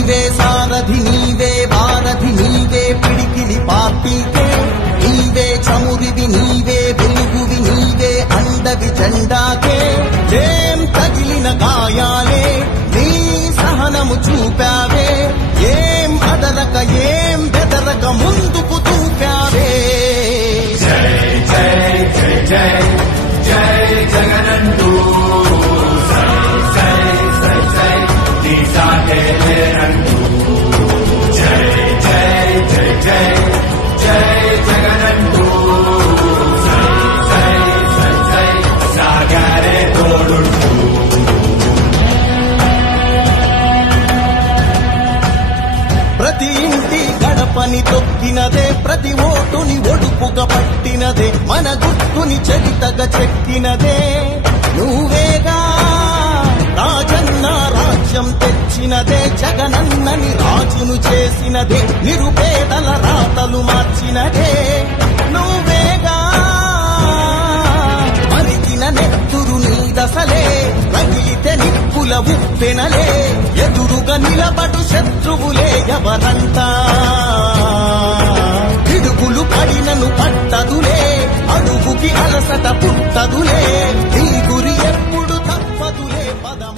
నీవే సారథి నీవే వారధి నీవే పిడికిలి పార్టీకే నీవే చమురివి నీవే వెలుగువి నీవే అండవి జెండాకే ఏం తగిలిన గాయాలే నీ సహనము చూపావే ఏం అదరక ఏం బెదరక ముందుకు చూపావే జై జై జై జై జై జగనంటూ సై సై సై నీ సాటే లేనంటూ జై జై జై జై జై జగనంటూ సై సై సై సై సాగారే తోడుంటూ ప్రతి ఇంటి గడపని తొక్కినదే ప్రతి ఓటుని ఒడుపుగా పట్టినదే మన గుర్తుని చరితగా చెక్కినదే నువ్వేగా రాజన్న రాజ్యం తెచ్చినదే జగనన్నని రాజును చేసినదే నిరుపేదల రాతలు మార్చినదే నువ్వేగా మరిచిన నెత్తురు నీదసలే రగిలితే నిప్పుల ఉప్పెనలే ఎదురుగా నిలబడు శత్రువులే ఎవరంతా పిడుగులు పడినను పట్టదులే అడుగుకి అలసట పుట్టదులే నీ గురి ఎప్పుడు తప్పదులే పదమ